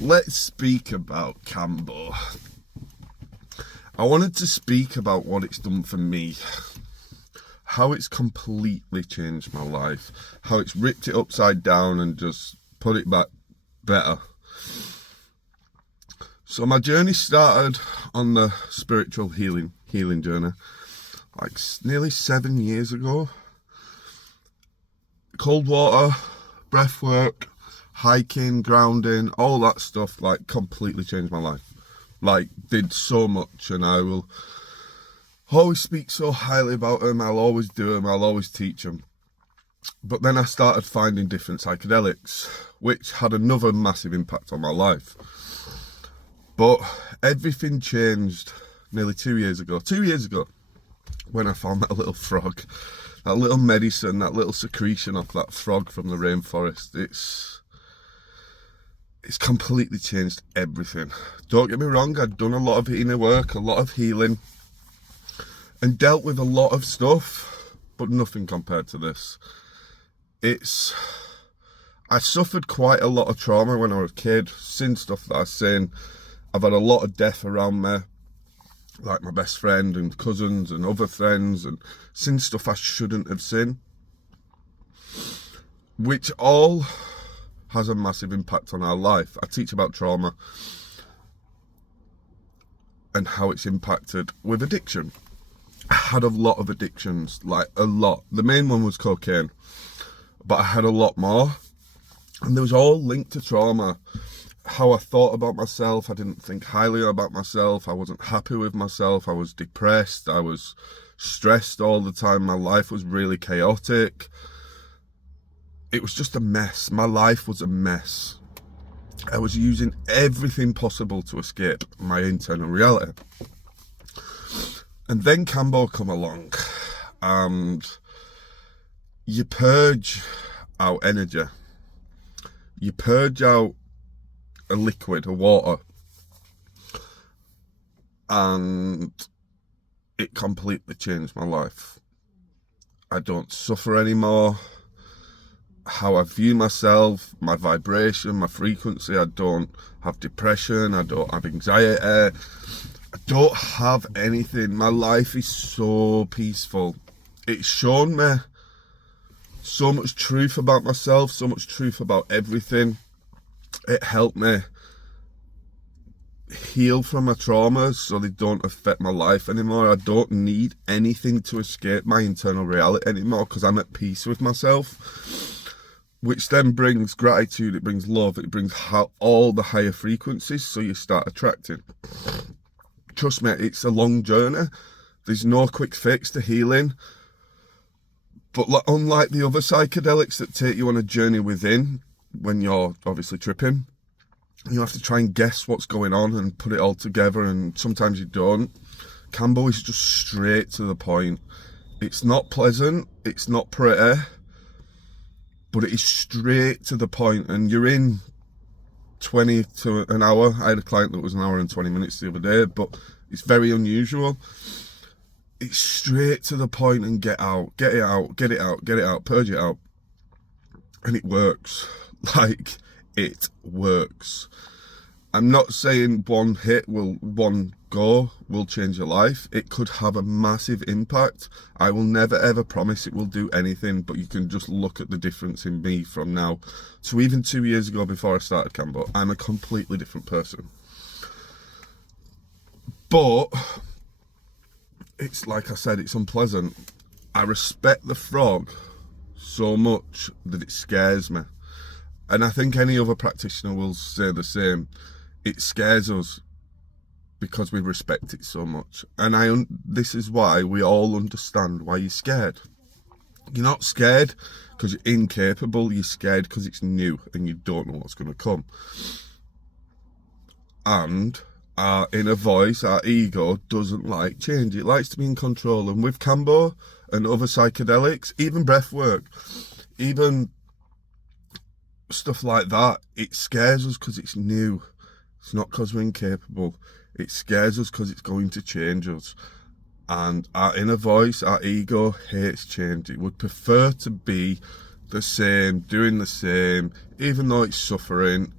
Let's speak about Kambo. I wanted to speak about what it's done for me, how it's completely changed my life, how it's ripped it upside down and just put it back better. So my journey started on the spiritual healing journey like nearly 7 years ago. Cold water, breath work, hiking, grounding, all that stuff like completely changed my life. Like did so much, and I will always speak so highly about them. I'll always do them, I'll always teach them. But then I started finding different psychedelics, which had another massive impact on my life. But everything changed nearly 2 years ago. 2 years ago, when I found that little frog, that little medicine, that little secretion off that frog from the rainforest. It's completely changed everything. Don't get me wrong, I'd done a lot of inner work, a lot of healing, and dealt with a lot of stuff, but nothing compared to this. I suffered quite a lot of trauma when I was a kid, seen stuff that I've seen. I've had a lot of death around me, like my best friend and cousins and other friends, and seen stuff I shouldn't have seen, which all has a massive impact on our life. I teach about trauma and how it's impacted with addiction. I had a lot of addictions, like a lot. The main one was cocaine, but I had a lot more, and they was all linked to trauma. How I thought about myself, I didn't think highly about myself, I wasn't happy with myself, I was depressed, I was stressed all the time, my life was really chaotic. It was just a mess. My life was a mess. I was using everything possible to escape my internal reality. And then Kambo come along, and you purge out energy. You purge out a liquid, a water, and it completely changed my life. I don't suffer anymore. How I view myself, my vibration, my frequency. I don't have depression, I don't have anxiety, I don't have anything. My life is so peaceful. It's shown me so much truth about myself, so much truth about everything. It helped me heal from my traumas so they don't affect my life anymore. I don't need anything to escape my internal reality anymore because I'm at peace with myself. Which then brings gratitude, it brings love, it brings all the higher frequencies, so you start attracting. Trust me, it's a long journey. There's no quick fix to healing. But unlike the other psychedelics that take you on a journey within, when you're obviously tripping, you have to try and guess what's going on and put it all together, and sometimes you don't. Kambo is just straight to the point. It's not pleasant, it's not pretty, but it is straight to the point, and you're in 20 to an hour. I had a client that was an hour and 20 minutes the other day, but it's very unusual. It's straight to the point and get out, get it out, get it out, get it out, purge it out. And it works. Like, it works. I'm not saying one go will change your life. It could have a massive impact. I will never ever promise it will do anything, but you can just look at the difference in me from now to even 2 years ago before I started Kambo. I'm a completely different person. But it's like I said, it's unpleasant. I respect the frog so much that it scares me. And I think any other practitioner will say the same. It scares us because we respect it so much. And this is why we all understand why you're scared. You're not scared because you're incapable. You're scared because it's new and you don't know what's going to come. And our inner voice, our ego, doesn't like change. It likes to be in control. And with Kambo and other psychedelics, even breath work, even stuff like that, it scares us because it's new. It's not because we're incapable. It scares us because it's going to change us. And our inner voice, our ego, hates change. It would prefer to be the same, doing the same, even though it's suffering,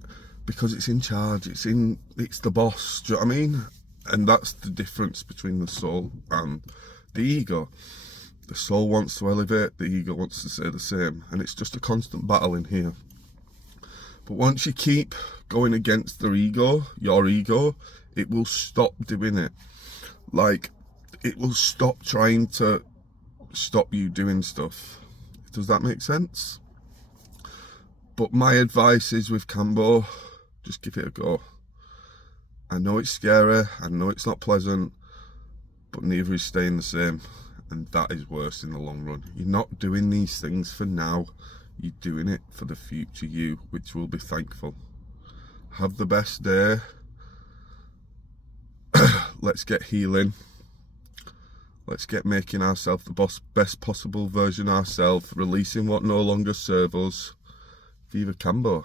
because it's in charge, it's the boss, do you know what I mean? And that's the difference between the soul and the ego. The soul wants to elevate, the ego wants to stay the same, and it's just a constant battle in here. But once you keep going against your ego, it will stop doing it. Like, it will stop trying to stop you doing stuff. Does that make sense? But my advice is with Kambo, just give it a go. I know it's scary, I know it's not pleasant, but neither is staying the same. And that is worse in the long run. You're not doing these things for now, you're doing it for the future you, which will be thankful. Have the best day. Let's get healing. Let's get making ourselves the best possible version of ourselves, releasing what no longer serves us. Viva Kambo.